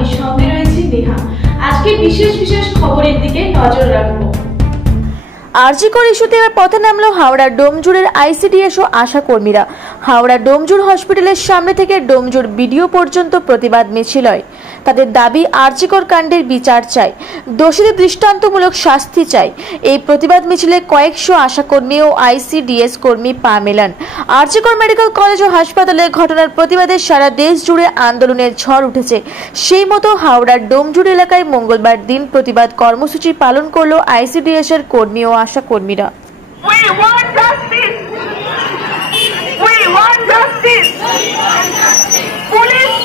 আমি সঙ্গে রয়েছি নেহা। আজকে বিশেষ বিশেষ খবরের দিকে নজর রাখবো। আরজিকর ইস্যুতে এবার পথে নামলো হাওড়া ডোমজুড়ের আইসিডিএস ও আশা কর্মীরা। হাওড়া ডোমজুড় হসপিটালের সামনে থেকে ডোমজুড় বিডিও পর্যন্ত প্রতিবাদ মিছিল হয়। তাদের দাবি আরজিকর কাণ্ডের বিচার চাই, দোষীদের দৃষ্টান্তমূলক শাস্তি চাই। এই প্রতিবাদ মিছিলে কয়েকশো আশাকর্মী ও আইসিডিএস কর্মী পা মেলান। আরজিকর মেডিকেল কলেজ ও হাসপাতালে ঘটনার প্রতিবাদে সারা দেশ জুড়ে আন্দোলনের ঝড় উঠেছে। সেই মতো হাওড়ার ডোমজুড় এলাকায় মঙ্গলবার দিন প্রতিবাদ কর্মসূচি পালন করলো আইসিডিএস এর কর্মী ও আশা কর্মীরা। We want justice. We want justice. Police